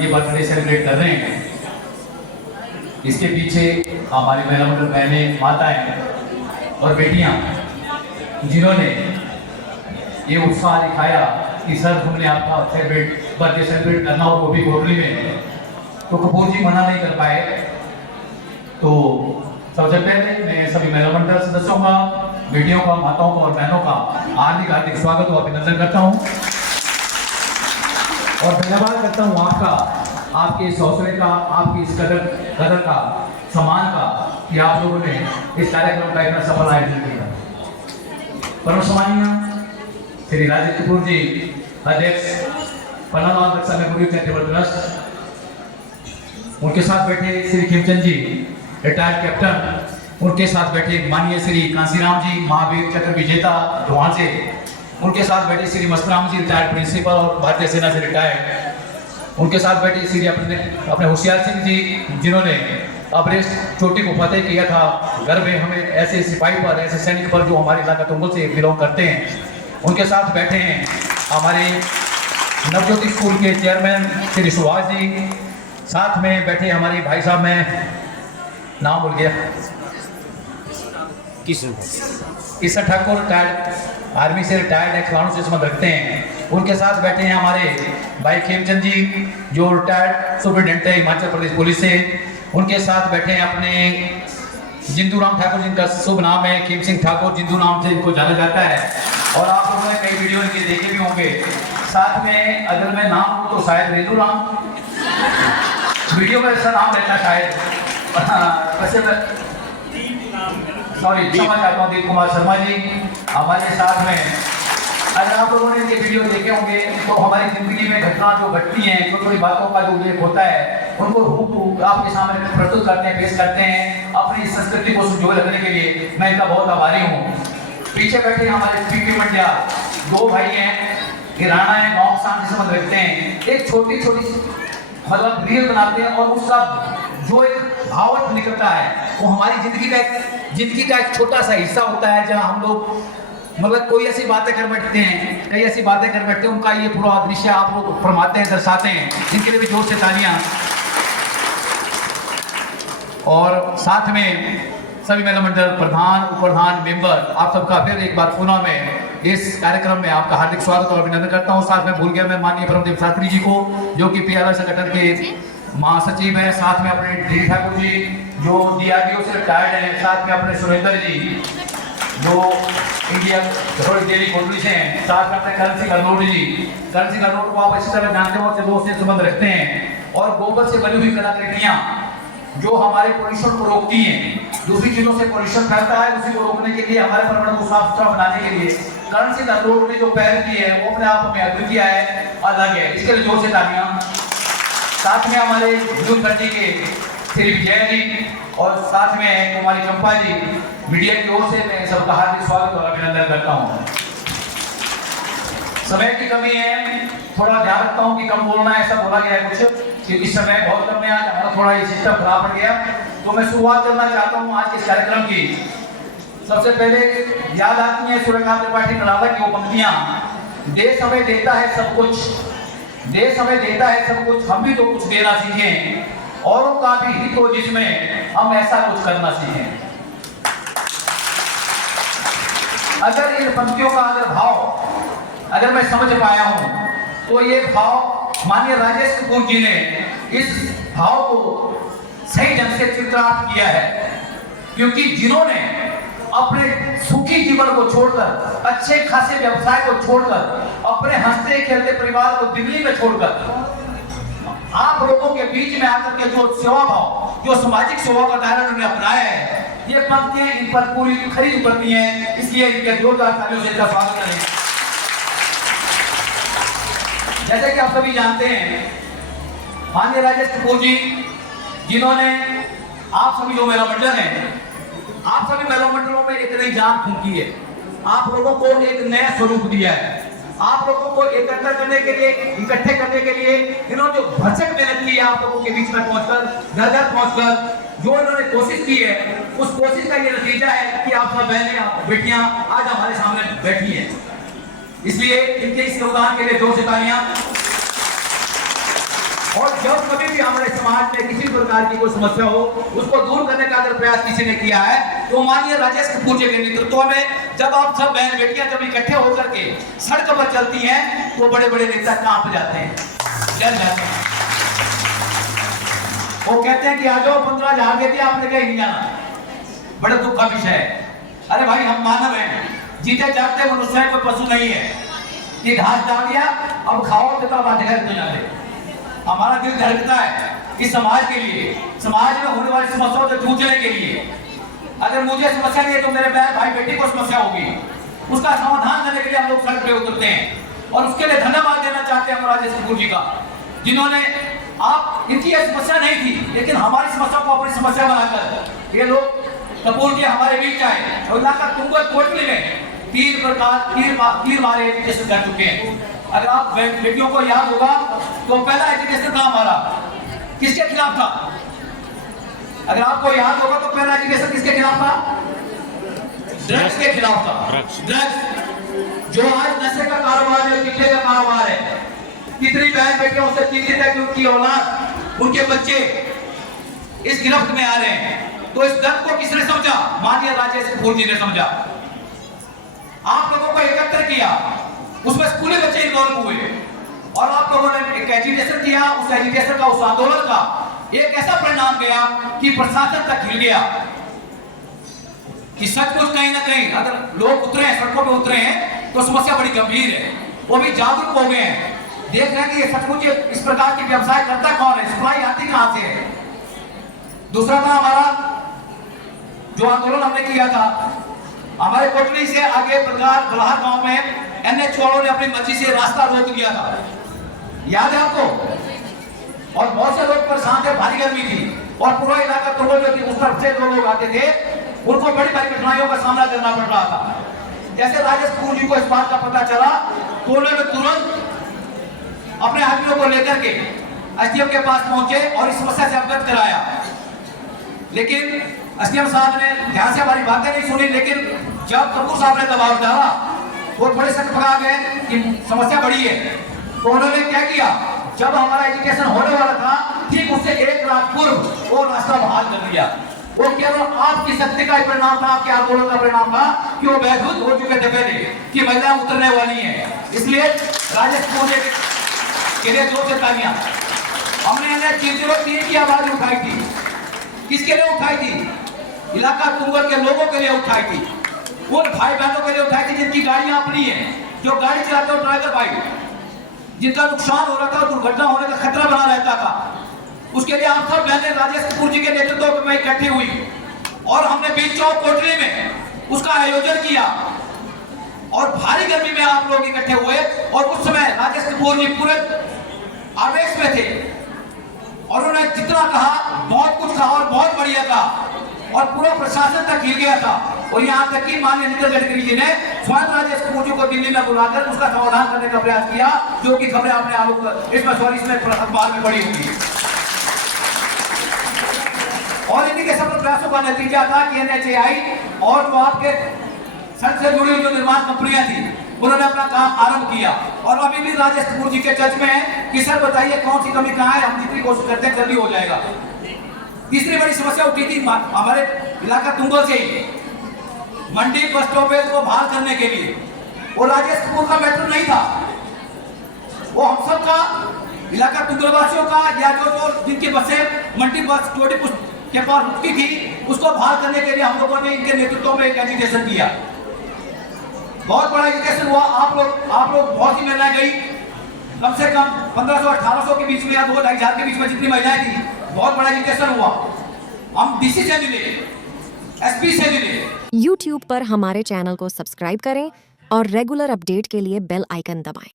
ये birthday celebrate कर रहे हैं, इसके पीछे हमारी महिला मंडल बहनें, माताएं और बेटियां जिन्होंने ये उत्साह दिखाया कि सर हमने आपका बर्थडे सेलिब्रेट करना हो वो भी कोटली में, तो कपूर जी मना नहीं कर पाए। तो सबसे पहले मैं सभी महिला मंडल सदस्यों का, बेटियों का, माताओं का और बहनों का हार्दिक हार्दिक स्वागत और अभिनंदन करता हूँ और धन्यवाद करता हूँ आपका, आपके इस हौसले का, आपकी इस कदर का, सम्मान का कि आप लोगों ने इस कार्यक्रम का इतना सफल आयोजन किया। परम सम्मानीय श्री राजेश कपूर जी, अध्यक्ष पन्नालाल रक्षा मेमोरियल चैरिटेबल ट्रस्ट, उनके साथ बैठे श्री खिमचंद जी, रिटायर्ड कैप्टन, उनके साथ बैठे माननीय श्री कांसीराम जी, महावीर चक्र विजेता धुआं से, उनके साथ बैठे श्री मस्तराम जी, रिटायर्ड प्रिंसिपल और भारतीय सेना से रिटायर्ड, उनके साथ बैठे श्री अपने होशियार सिंह जी, जिन्होंने एवरेस्ट चोटी को फतेह किया था। गर्व है हमें ऐसे सिपाही पर, ऐसे सैनिक पर जो हमारे इलाका तुंगल से बिलोंग करते हैं। उनके साथ बैठे हैं हमारे नवज्योति स्कूल के चेयरमैन श्री सुभाष जी, साथ में बैठे हमारे भाई साहब, मैं नाम भूल गया, किशन ठाकुर, रिटायर्ड आर्मी से, रिटायर्ड एक्स-वाणों से संबंध रखते हैं। उनके साथ बैठे हैं हमारे भाई खेमचंद जी, जो रिटायर्ड सुपरिटेंडेंट है हिमाचल प्रदेश पुलिस से। उनके साथ बैठे हैं अपने जिंदू राम ठाकुर, जिनका शुभ नाम है खेम सिंह ठाकुर, जिंदू नाम से इनको जाना जाता है और आप लोगों ने कई वीडियो इनके देखे भी होंगे। साथ में अगर मैं नाम हूँ तो शायद रेजू राम, वीडियो में ऐसा नाम रहता शायद, वैसे सॉरी क्षमा चाहता हूँ, दीप कुमार शर्मा जी हमारे साथ में। अगर आप लोगों ने इनके वीडियो देखे होंगे तो हमारी जिंदगी में घटना जो घटती हैं, छोटी छोटी बातों का जो उल्लेख होता है, उनको रूप आपके सामने प्रस्तुत करते हैं, पेश करते हैं अपनी संस्कृति को संजोए रखने के लिए। मैं इनका बहुत आभारी हूँ। पीछे बैठे हमारे पीपी मंडिया, दो भाई हैं, गिराना है, गाँव शांति से संबंध रखते हैं, एक छोटी छोटी मतलब रील बनाते हैं और उसका जो एक भावट निकलता है वो हमारी जिंदगी का एक छोटा सा हिस्सा होता है, जहाँ हम लोग मतलब कोई ऐसी बातें कर बैठते हैं, कई ऐसी बातें कर बैठते हैं, उनका ये पूरा दृश्य आप लोग फरमाते हैं, दर्शाते हैं, इनके लिए भी जोर से तालियां। और साथ में सभी महिला मंडल प्रधान, उप प्रधान, मेंबर, आप सबका फिर एक बार पुनः मैं इस कार्यक्रम में आपका हार्दिक स्वागत और अभिनंदन करता हूं। साथ में भूल गया मैं माननीय परमदेव शास्त्री जी को, जो कि पीआरआई संगठन के महासचिव हैं, साथ में अपने डी ठाकुर जी जो डीआरडीओ से रिटायर्ड हैं, साथ में अपने सुरेंद्र जी जो इंडिया डेली कोटली से हैं, साथ में अपने करण सिंह गहलोत जी, करण सिंह गहलोत को आप इसी तरह जानते हो, वो से संबंध रखते हैं। और गोबर से बनी हुई कलाकृतियां जो हमारे पोल्यूशन को रोकती हैं, दूसरी चीजों से पोल्यूशन फैलता है, उसी को रोकने के लिए, हमारे पर्यावरण को साफ सुथरा बनाने के लिए करण सिंह गहलोत ने जो पहल की है वो अपने आप में अद्वितीय है, अलग है, इसके लिए जोर से तालियां। साथ में हमारे यूथ पार्टी के श्री विजय जी और साथ में कुमारी चंपा जी, मीडिया की ओर से मैं सबका हार्दिक स्वागत और अभिनंदन करता हूँ। समय की कमी है, थोड़ा ध्यान रखता हूँ कि कम बोलना है, ऐसा बोला गया है कुछ, क्योंकि समय बहुत कम है, आज हमारा थोड़ा ये सिस्टम खराब पड़ गया। तो मैं शुरुआत करना चाहता हूँ आज के इस कार्यक्रम की। सबसे पहले याद आती है सूर्यकांत त्रिपाठी नलावा की वो पंक्तियां, देश हमें देता है सब कुछ, देश हमें देता है सब कुछ, हम भी तो कुछ देना सीखें, औरों का भी हित हो जिसमें हम ऐसा कुछ करना सीखें। अगर इन पंक्तियों का अगर मैं समझ पाया हूं तो ये भाव माननीय राजेश कपूर जी ने इस भाव को सही ढंग से चित्रार्थ किया है, क्योंकि जिन्होंने अपने सुखी जीवन को छोड़कर, अच्छे खासे व्यवसाय को छोड़कर, अपने हंसते खेलते परिवार को दिल्ली में छोड़कर आप लोगों के बीच में आकर के जो सेवा भाव, जो सामाजिक सेवा का दायरा उन्होंने अपनाया है, ये पंक्तियां इन पर पूरी खरी उतरती हैं, इसलिए इनके जोरदार तालियों से इनका स्वागत करें। जैसे कि आप सभी जानते हैं, माननीय राजेश कपूर जी, जिन्होंने आप सभी जो महिला मंडल हैं, आप सभी महिला मंडलों में एक नई जान फूंकी है, आप लोगों को एक नया स्वरूप दिया है, आप लोगों को एकत्र करने के लिए, इकट्ठे करने के लिए इन्होंने जो भरसक मेहनत की है, आप लोगों के बीच में पहुंचकर, घर घर पहुंचकर जो इन्होंने कोशिश की है, उस कोशिश का ये नतीजा है कि आप सब बहनें, आप बेटियां आज हमारे सामने बैठी हैं। इसलिए इनके इस योगदान के लिए जोर से तालियां। और जब कभी भी हमारे समाज में किसी प्रकार की कोई समस्या हो, उसको दूर करने का अगर प्रयास किसी ने किया है, तो माननीय राजेश कपूर जी के नेतृत्व में जब आप सब बहन बेटियां जब इकट्ठे होकर के सड़क पर चलती हैं, तो बड़े बड़े नेता कांप जाते हैं, डर जाते हैं। वो कहते हैं कि आ जाओ 15,000 दे दिया आपने, कहीं नहीं जाना। बड़े दुख का विषय है। अरे भाई, हम मानव हैं, जीते जागते मनुष्य है, कोई पशु नहीं है। ये घास डाल दिया, अब खाओ तो बात घर तो जाते। हमारा दिल धड़कता है कि समाज के लिए, समाज में होने वाली समस्याओं से जूझने के लिए, अगर मुझे समस्या नहीं है तो मेरे बहन भाई बेटी को समस्या होगी, उसका समाधान करने के लिए हम लोग सड़क पे उतरते हैं। और उसके लिए धन्यवाद देना चाहते हैं राजेश कपूर जी का, जिन्होंने, आप इनकी यह समस्या नहीं थी, लेकिन हमारी समस्या को अपनी समस्या बनाकर ये लोग कपूर जी हमारे बीच आए और इलाका तुंगल कोटली में 3 बार एजुकेशन कर चुके हैं। अगर आप बेटियों को याद होगा तो पहला एजुकेशन था हमारा किसके खिलाफ था? अगर आपको याद होगा तो पहला एजुकेशन किसके खिलाफ था? ड्रग्स के खिलाफ था। ड्रग्स जो आज नशे का कारोबार है, चिट्ठे का कारोबार है। कितनी बहन बेटियों से चिंतित है कि उनकी औलाद, उनके बच्चे इस गिरफ्त में आ रहे हैं। तो इस दर्द को किसने समझा? माननीय राजेश कपूर जी ने समझा। आप लोगों को एकत्र किया, उसमें स्कूली बच्चे इन्वॉल्व हुए और आप लोगों ने एक एजुकेशन किया। उस एजुकेशन का, उस आंदोलन का एक ऐसा परिणाम गया कि प्रशासन तक हिल गया कि सचमुच कहीं ना कहीं अगर लोग उतरे हैं, सड़कों पे उतरे हैं, तो समस्या बड़ी गंभीर है। वो भी जागरूक हो गए हैं, देख रहे हैं कि ये सचमुच इस प्रकार की व्यवसाय करता कौन है, सप्लाई आती कहां से है। दूसरा था हमारा जो आंदोलन हमने किया था, हमारे कोटली से आगे बलहार गांव में NH वालों ने अपनी मर्जी से रास्ता रोक दिया था, याद है आपको? और बहुत से लोग परेशान थे, भारी गर्मी थी और पूरा इलाका तुंगल जो थी उस तरफ से जो लोग आते थे, उनको बड़ी बड़ी कठिनाइयों का सामना करना पड़ रहा था। जैसे राजेश कपूर जी को इस बात का पता चला तो उन्होंने तुरंत अपने आदमियों को लेकर के SDM के पास पहुंचे और इस समस्या से अवगत कराया। लेकिन SDM साहब ने ध्यान से हमारी बातें नहीं सुनी, लेकिन जब कपूर साहब ने दबाव डाला वो बड़े सख्त भगा गए कि समस्या बड़ी है। तो उन्होंने क्या किया, जब हमारा एजुकेशन होने वाला था ठीक उससे 1 रात पूर्व वो रास्ता बहाल कर दिया। वो केवल आपकी शक्ति का परिणाम था, आपके आंदोलन का परिणाम था कि वो महसूस हो चुके थे पहले कि महिलाएं उतरने वाली हैं। इसलिए राजेश कपूर के लिए जोर से तालियां। हमने 303 की आवाज उठाई थी। किसके लिए उठाई थी? इलाका तुंगल के लोगों के लिए उठाई थी, उन भाई बहनों के लिए उठाई थी जिनकी गाड़ियां अपनी हैं, जो गाड़ी चलाते हो ड्राइवर भाई, जिनका नुकसान हो रहा था, दुर्घटना होने का खतरा बना रहता था। उसके लिए आप सब बहनें राजेश कपूर जी के नेतृत्व में इकट्ठी हुई और हमने बीच चौक कोटली में उसका आयोजन किया और भारी गर्मी में आप लोग इकट्ठे हुए। और उस समय राजेश कपूर जी पूरे आवेश में थे और उन्होंने जितना कहा बहुत कुछ कहा और बहुत बढ़िया कहा और पूरा प्रशासन तक हिल गया था। और यहाँ तक कि माननीय नितिन गडकरी जी ने स्वयं राजेश कपूर जी को दिल्ली में बुलाकर उसका समाधान करने का प्रयास किया, जो कि खबरें आपने इसमें अखबार में पढ़ी होगी। और इन्हीं के सब प्रयासों का नतीजा था कि NHAI और जो आपके सड़क से जुड़ी हुई जो निर्माण कंपनियां थी उन्होंने अपना काम आरंभ किया। और अभी भी राजेश कपूर जी के चर्च में है कि सर बताइए कौन सी कमी कहाँ है, हम जितनी कोशिश करते हैं जल्दी हो जाएगा। तीसरी बड़ी समस्या उठी थी हमारे इलाका तुंगल से ही, मंडी बस स्टॉपेज को बहाल करने के लिए। वो राजेश कपूर का मैटर नहीं था, वो हम सब का, इलाका तुंगल वासियों का, या जो जिनकी बसें मंडी बस टोटी के पास रुकती थी उसको बहाल करने के लिए हम लोगों ने इनके नेतृत्व में एक एजुकेशन किया। बहुत बड़ा एजुकेशन हुआ। आप लोग बहुत सी महिलाएं गई, कम से कम 1500-1800 के बीच में या 2,000 के बीच में जितनी महिलाएं थी, बहुत बड़ा एजुकेशन हुआ। हम DC से मिले, SP से मिले। YouTube पर हमारे चैनल को सब्सक्राइब करें और रेगुलर अपडेट के लिए बेल आइकन दबाएं।